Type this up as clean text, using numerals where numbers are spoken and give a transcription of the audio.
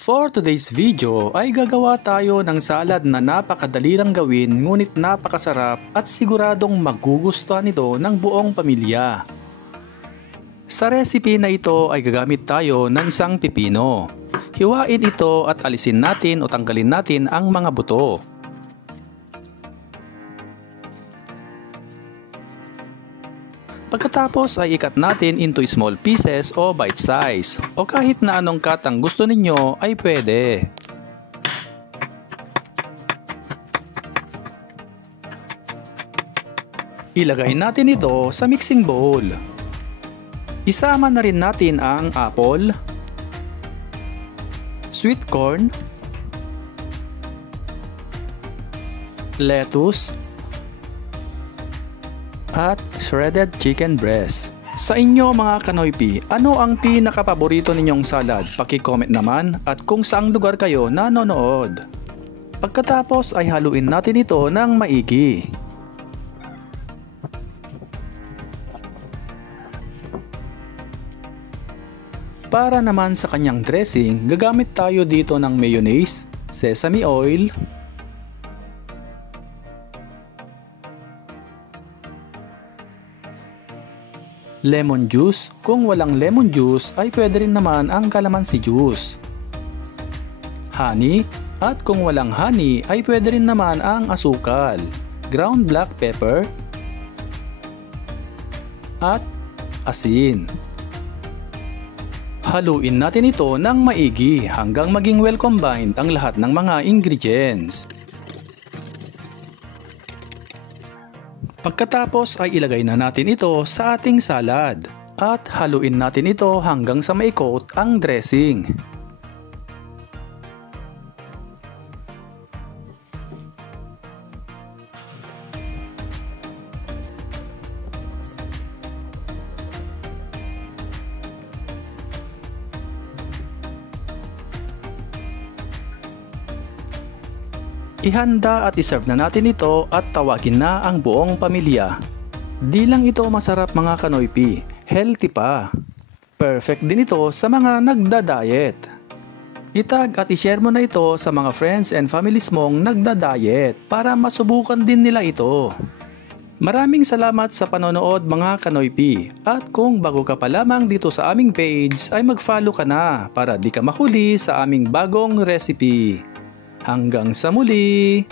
For today's video ay gagawa tayo ng salad na napakadali lang gawin ngunit napakasarap at siguradong magugustuhan ito ng buong pamilya. Sa recipe na ito ay gagamit tayo ng isang pipino. Hiwain ito at alisin natin o tanggalin natin ang mga buto. Pagkatapos ay ikat natin into small pieces o bite size o kahit na anong cut ang gusto ninyo ay pwede. Ilagay natin ito sa mixing bowl. Isama na rin natin ang apple, sweet corn, lettuce, at shredded chicken breast. Sa inyo mga Kanoypi, ano ang pinakapaborito ninyong salad? Paki-comment naman at kung saang lugar kayo nanonood. Pagkatapos ay haluin natin ito ng maigi. Para naman sa kanyang dressing, gagamit tayo dito ng mayonnaise, sesame oil, lemon juice. Kung walang lemon juice ay pwede rin naman ang calamansi juice, honey, at kung walang honey ay pwede rin naman ang asukal, ground black pepper, at asin. Haluin natin ito ng maigi hanggang maging well combined ang lahat ng mga ingredients. Pagkatapos ay ilagay na natin ito sa ating salad at haluin natin ito hanggang sa mai-coat ang dressing. Ihanda at iserve na natin ito at tawagin na ang buong pamilya. Di lang ito masarap mga Kanoypi, healthy pa. Perfect din ito sa mga nagda-diet. Itag at ishare mo na ito sa mga friends and families mong nagda-diet para masubukan din nila ito. Maraming salamat sa panonood mga Kanoypi at kung bago ka pa lamang dito sa aming page ay mag-follow ka na para di ka mahuli sa aming bagong recipe. Hanggang sa muli!